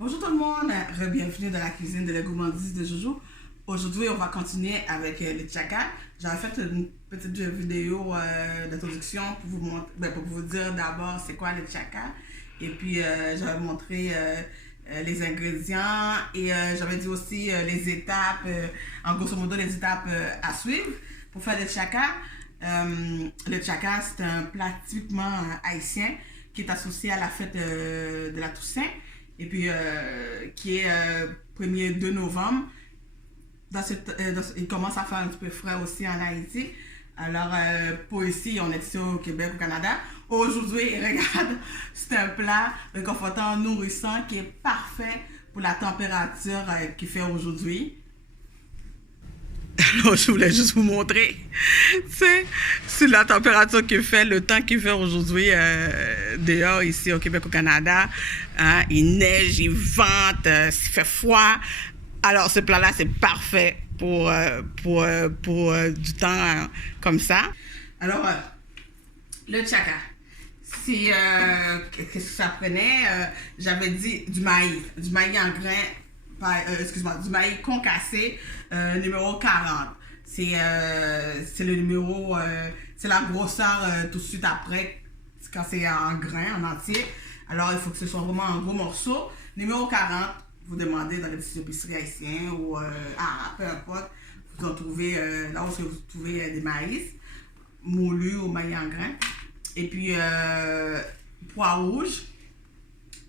Bonjour tout le monde, bienvenue dans la cuisine de la gourmandise de Jojo. Aujourd'hui, on va continuer avec le tchaka. J'avais fait une petite vidéo d'introduction pour vous montrer, pour vous dire d'abord c'est quoi le tchaka. Et puis j'avais montré les ingrédients et j'avais dit aussi les étapes, en grosso modo les étapes à suivre pour faire le tchaka. Le tchaka, c'est un plat typiquement haïtien qui est associé à la fête de la Toussaint. Et puis, qui est 1er 2 novembre. Il commence à faire un petit peu frais aussi en Haïti. Alors, pour ici, on est ici au Québec, au Canada. Aujourd'hui, regarde, c'est un plat réconfortant, nourrissant, qui est parfait pour la température qu'il fait aujourd'hui. Alors, je voulais juste vous montrer, c'est la température qu'il fait, le temps qu'il fait aujourd'hui dehors, ici au Québec, au Canada. Hein, il neige, il vente, il fait froid. Alors, ce plat-là, c'est parfait pour du temps comme ça. Alors, le tchaka, c'est qu'est-ce que ça prenait? J'avais dit du maïs en grains. Excuse-moi, du maïs concassé, numéro 40. C'est le numéro, c'est la grosseur tout de suite après, quand c'est en grains, en entier. Alors, il faut que ce soit vraiment en gros morceaux. Numéro 40, vous demandez dans les petites épiceries haïtiennes ou peu importe, vous en trouvez là où vous trouvez des maïs moulus ou maïs en grains. Et puis, pois rouge.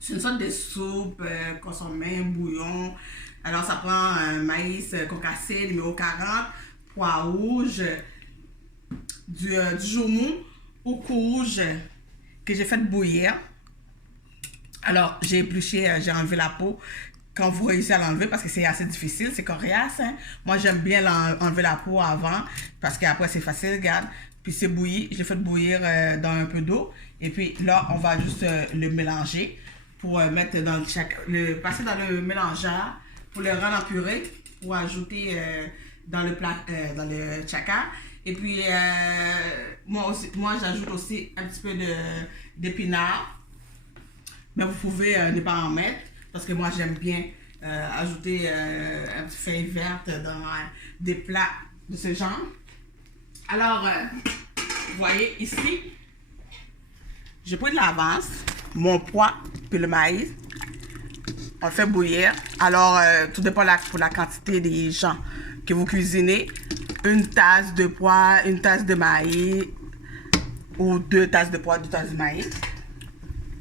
C'est une sorte de soupe consommée, bouillon. Alors, ça prend un maïs concassé, numéro 40, pois rouge, du joumou ou cou rouge que j'ai fait bouillir. Alors, j'ai épluché, j'ai enlevé la peau. Quand vous réussissez à l'enlever, parce que c'est assez difficile, c'est coriace. Hein? Moi, j'aime bien enlever la peau avant, parce qu'après, c'est facile, regarde. Puis c'est bouilli, je l'ai fait bouillir dans un peu d'eau. Et puis là, on va juste le mélanger pour mettre dans passer dans le mélangeur, pour le rendre en purée, pour ajouter dans le plat, dans le tchaka. Et puis, moi j'ajoute aussi un petit peu d'épinards. Mais vous pouvez ne pas en mettre, parce que moi j'aime bien ajouter un petit feuille verte dans des plats de ce genre. Alors, vous voyez ici, j'ai pris de l'avance, mon pois puis le maïs. On le fait bouillir. Alors, tout dépend pour la quantité des gens que vous cuisinez. Une tasse de pois, une tasse de maïs, ou 2 tasses de pois, 2 tasses de maïs.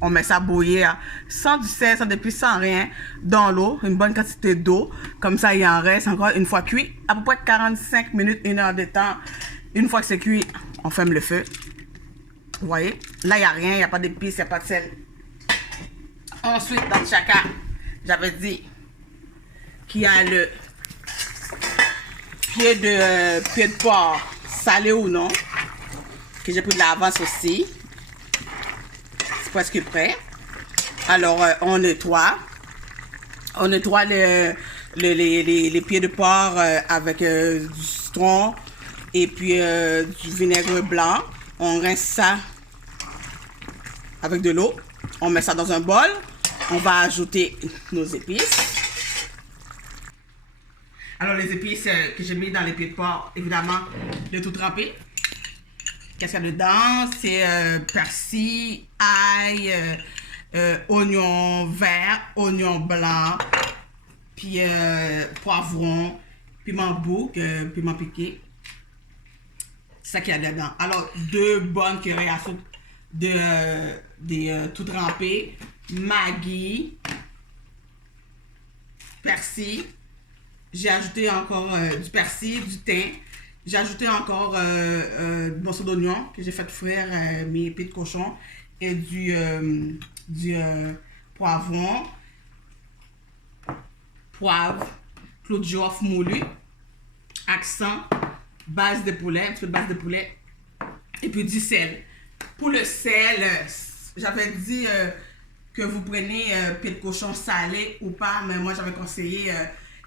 On met ça bouillir sans du sel, sans d'épices, sans rien, dans l'eau, une bonne quantité d'eau. Comme ça, il en reste encore une fois cuit, à peu près 45 minutes, 1 heure de temps. Une fois que c'est cuit, on ferme le feu. Vous voyez? Là, il n'y a rien, il n'y a pas d'épices, il n'y a pas de sel. Ensuite, dans le tchaka, j'avais dit qu'il y a le pied de porc, salé ou non, que j'ai pris de l'avance aussi. C'est presque prêt. Alors, on nettoie les pieds de porc avec du citron et puis du vinaigre blanc. On rince ça avec de l'eau. On met ça dans un bol. On va ajouter nos épices. Alors, les épices que j'ai mis dans les pieds de porc, évidemment, de tout tremper. Qu'est-ce qu'il y a dedans? C'est persil, ail, oignon vert, oignon blanc, puis poivron, piment bouc, piment piqué. C'est ça qu'il y a dedans. Alors, 2 bonnes cuillerées à soupe de tout trempé, Maggi, persil. J'ai ajouté encore du persil, du thym. J'ai ajouté encore un morceau d'oignon que j'ai fait frire mes pieds de cochon et du poivron, poivre, clou de girofle moulu, accent, base de poulet, un petit peu de base de poulet et puis du sel. Pour le sel, j'avais dit que vous prenez pied de cochon salé ou pas, mais moi j'avais conseillé,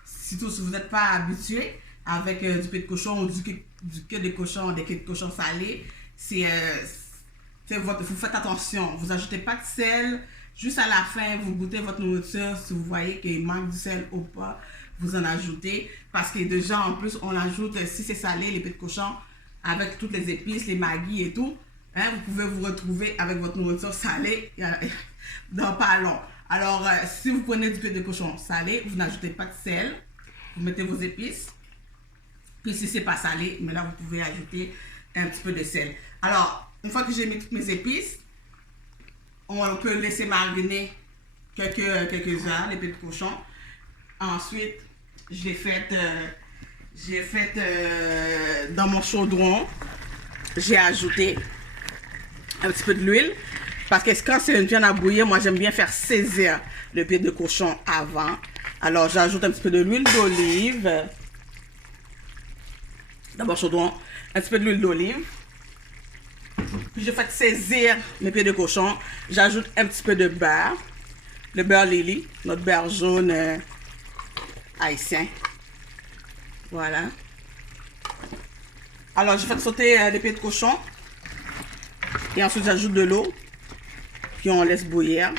surtout si vous n'êtes pas habitué, avec du pied de cochon ou du queue de cochon, des queues de cochon salées, vous faites attention, vous n'ajoutez pas de sel, Juste à la fin, vous goûtez votre nourriture. Si vous voyez qu'il manque du sel ou pas, vous en ajoutez. Parce que déjà, en plus, on ajoute, si c'est salé, les pieds de cochon, avec toutes les épices, les magis et tout. Hein, vous pouvez vous retrouver avec votre nourriture salée dans pas long. Alors, si vous prenez du pied de cochon salé, vous n'ajoutez pas de sel. Vous mettez vos épices. Puis si c'est pas salé, mais là, vous pouvez ajouter un petit peu de sel. Alors, une fois que j'ai mis toutes mes épices, on peut laisser mariner quelques heures, les pieds de cochon. Ensuite, j'ai fait dans mon chaudron, j'ai ajouté un petit peu de l'huile. Parce que quand c'est une viande à bouillir, moi j'aime bien faire saisir le pied de cochon avant. Alors j'ajoute un petit peu de l'huile d'olive. Dans mon chaudron, un petit peu de l'huile d'olive. Puis je fais saisir mes pieds de cochon. J'ajoute un petit peu de beurre. Le beurre Lily, notre beurre jaune haïtien. Voilà. Alors je fais sauter les pieds de cochon. Et ensuite j'ajoute de l'eau. Puis on laisse bouillir.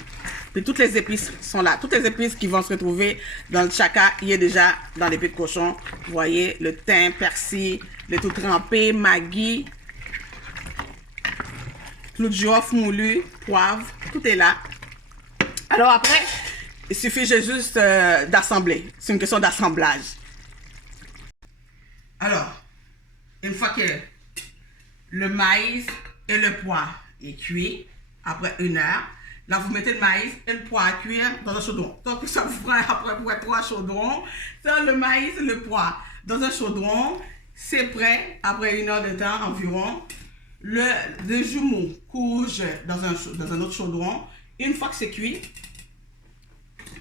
Puis toutes les épices sont là. Toutes les épices qui vont se retrouver dans le chaka, il est déjà dans les pieds de cochon. Vous voyez, le thym, persil, le tout trempé, maggi, clou de girofle moulu, poivre, tout est là. Alors après, il suffit juste d'assembler. C'est une question d'assemblage. Alors, une fois que le maïs et le pois est cuit, après 1 heure, là vous mettez le maïs et le pois à cuire dans un chaudron. Donc ça vous prend après pour 3 chaudrons. Le maïs et le pois dans un chaudron, c'est prêt après 1 heure de temps environ. Le jumeau couche dans un autre chaudron. Une fois que c'est cuit,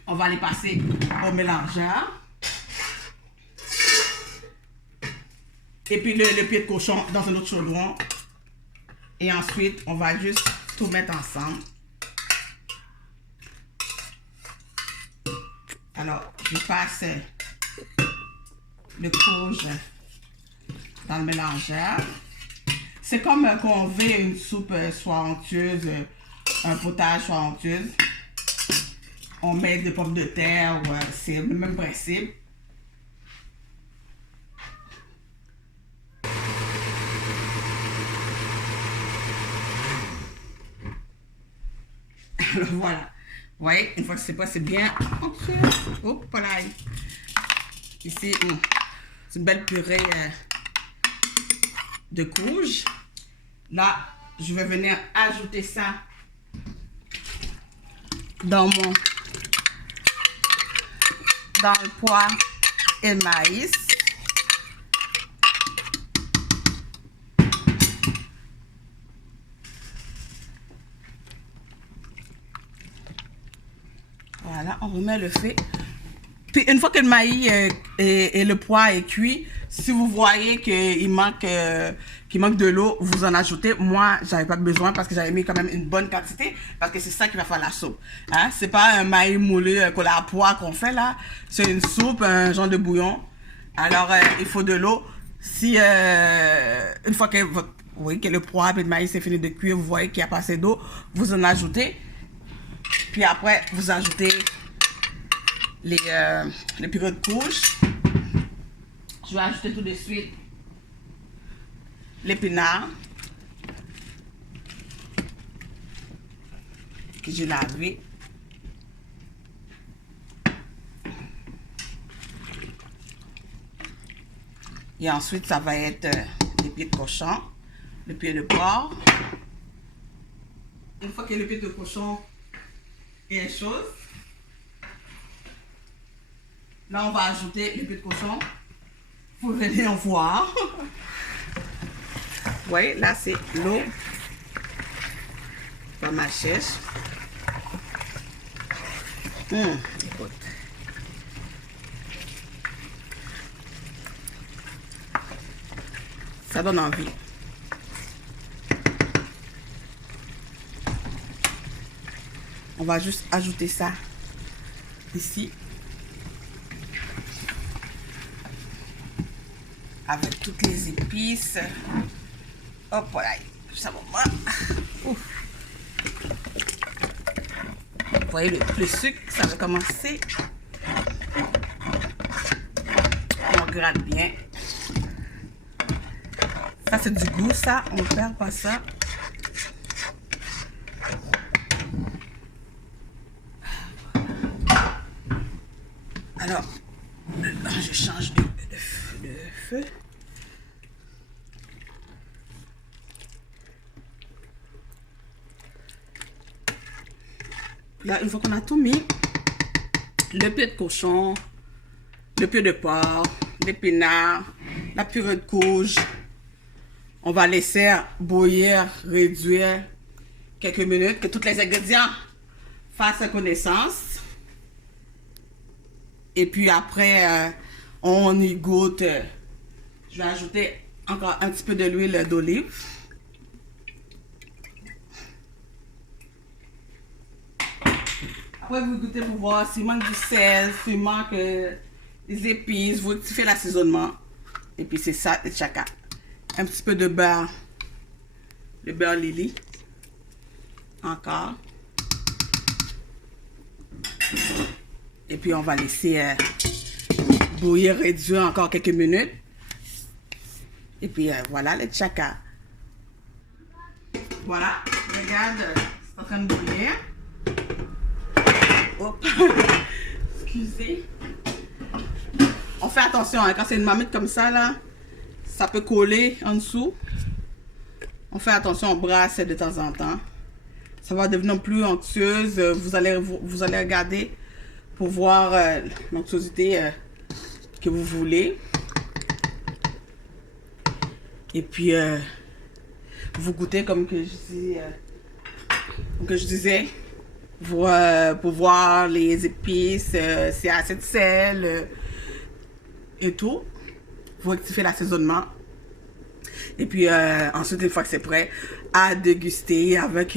on va les passer au mélangeur. Et puis le pied de cochon dans un autre chaudron. Et ensuite, on va juste tout mettre ensemble. Alors, je passe le courge dans le mélangeur. C'est comme quand on fait une soupe soit onctueuse, un potage soit onctueuse. On met des pommes de terre, c'est le même principe. Alors voilà. Vous voyez, une fois que c'est bien. Hop là. Ici, c'est une belle purée de courge. Là, je vais venir ajouter ça dans le pois et le maïs. Voilà, on remet le feu. Puis une fois que le maïs et le pois est cuit, si vous voyez qu'il manque de l'eau, vous en ajoutez. Moi, j'avais pas besoin parce que j'avais mis quand même une bonne quantité parce que c'est ça qui va faire la soupe. Hein? C'est pas un maïs moulu qu'on a à pois qu'on fait là. C'est une soupe, un genre de bouillon. Alors, il faut de l'eau. Si une fois que que le pois et le maïs est fini de cuire, vous voyez qu'il y a pas assez d'eau, vous en ajoutez. Puis après, vous ajoutez les purées de courge. Je vais ajouter tout de suite l'épinard que j'ai lavé. Et ensuite, ça va être les pieds de cochon, le pied de porc. Une fois que le pied de cochon est chaud, là, on va ajouter le pied de cochon. Vous venez en voir. Vous voyez, là, c'est l'eau dans ma chèche. Écoute. Ça donne envie. On va juste ajouter ça ici. Avec toutes les épices. Hop, voilà. Ça va. Ouf. voyez le sucre, ça va commencer. On gratte bien. Ça, c'est du goût, ça. On ne perd pas ça. Alors, je change de feu. Là, une fois qu'on a tout mis, le pied de cochon, le pied de porc, l'épinard, la purée de courge, on va laisser bouillir, réduire quelques minutes, que tous les ingrédients fassent connaissance. Et puis après, on y goûte. Je vais ajouter encore un petit peu de l'huile d'olive. Après, vous goûtez pour voir s'il manque du sel, s'il manque des épices. Vous rectifiez l'assaisonnement. Et puis c'est ça, le tchaka. Un petit peu de beurre. Le beurre Lily. Encore. Et puis on va laisser bouillir, réduire encore quelques minutes. Et puis voilà le tchaka. Voilà, regarde, c'est en train de bouillir. Hop. Excusez. On fait attention, hein, quand c'est une marmite comme ça, là, ça peut coller en dessous. On fait attention, on brasse de temps en temps. Ça va devenir plus onctueuse. Vous allez regarder pour voir l'onctuosité que vous voulez. Et puis, vous goûtez comme que je disais. Pour voir les épices, c'est assez de sel et tout. Vous rectifiez l'assaisonnement. Et puis ensuite, une fois que c'est prêt, à déguster avec,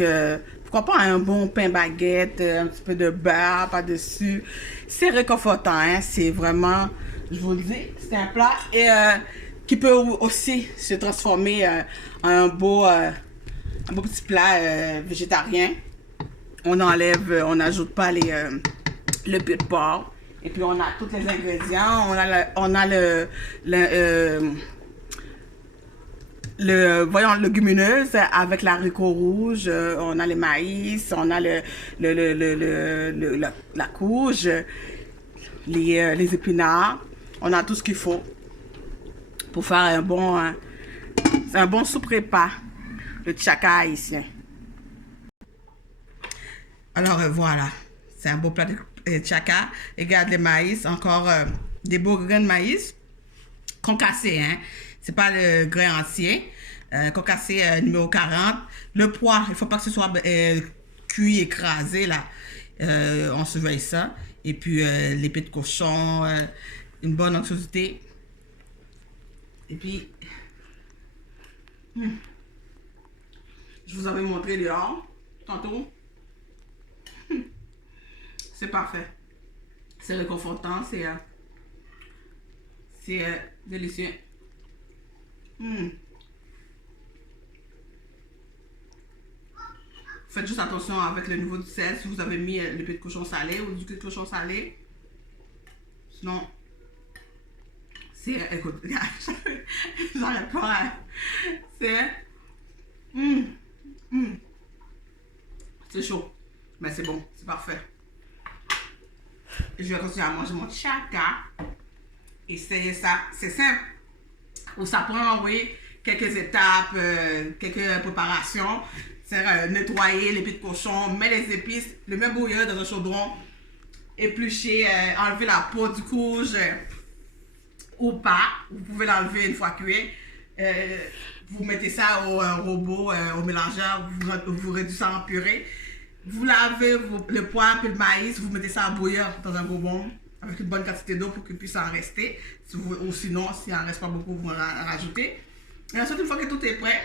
pourquoi pas un bon pain baguette, un petit peu de beurre par-dessus. C'est réconfortant, hein? C'est vraiment, je vous le dis, c'est un plat et qui peut aussi se transformer en un beau petit plat végétarien. On enlève, on n'ajoute pas le pied de porc. Et puis on a tous les ingrédients. On a voyons, légumineuse avec l'haricot rouge. On a le maïs. On a la courge. Les épinards. On a tout ce qu'il faut pour faire un bon sous-prépa. Le tchaka haïtien. Alors voilà, c'est un beau plat de tchaka. Regarde les maïs, encore des beaux grains de maïs concassés, hein. C'est pas le grain entier. Concassé numéro 40. Le pois, il faut pas que ce soit cuit, écrasé là. On surveille ça. Et puis les pieds de cochon, une bonne onctuosité. Et puis, je vous avais montré dehors tantôt. C'est parfait. C'est réconfortant. C'est délicieux. Faites juste attention avec le niveau du sel. Si vous avez mis le pied de cochon salé ou du pied de cochon salé. Sinon, c'est... Écoute, regarde. J'arrête pas. C'est... C'est chaud. Mais c'est bon. C'est parfait. Je vais continuer à manger mon tchaka. Et c'est ça. C'est simple. Ou ça prend, oui, quelques étapes, quelques préparations. C'est nettoyer les pieds de cochon, mettre les épices, le mettre bouillir dans un chaudron, éplucher, enlever la peau du courge ou pas. Vous pouvez l'enlever une fois cuit. Vous mettez ça au robot, au mélangeur, vous réduisez ça en purée. Vous lavez le pois et le maïs, vous mettez ça à bouillir dans un gros bol avec une bonne quantité d'eau pour qu'il puisse en rester. Ou sinon, s'il n'en reste pas beaucoup, vous en rajoutez. Et ensuite, une fois que tout est prêt,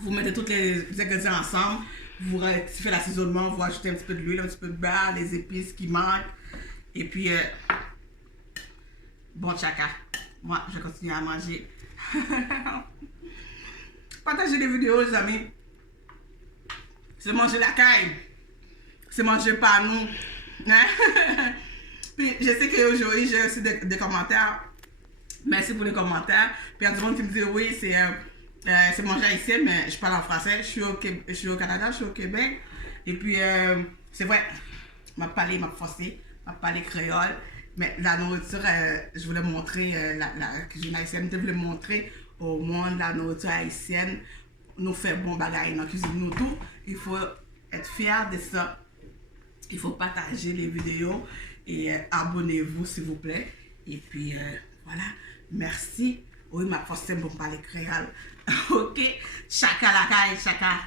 vous mettez tous les ingrédients ensemble. Vous rectifiez l'assaisonnement, vous ajoutez un petit peu de l'huile, un petit peu de beurre, les épices qui manquent. Et puis, bon tchaka. Moi, je continue à manger. Partagez les vidéos, les amis. C'est manger la caille. c'est manger par nous. Hein? Puis je sais qu'aujourd'hui, j'ai aussi des commentaires. Merci pour les commentaires. Puis il y a des gens qui me disent oui, c'est manger haïtien, mais je parle en français. Je suis au Canada, je suis au Québec. Et puis, c'est vrai, m'a parlé, m'a forcé, m'a parlé créole. Mais la nourriture, je voulais montrer, la cuisine haïtienne, je voulais montrer au monde la nourriture haïtienne. Nous fait bon bagage dans la cuisine, nous tout. Il faut être fier de ça. Il faut partager les vidéos et abonnez-vous s'il vous plaît. Et puis voilà, merci. Oui, ma force pour parler créole. Ok, chaka la caille, chaka.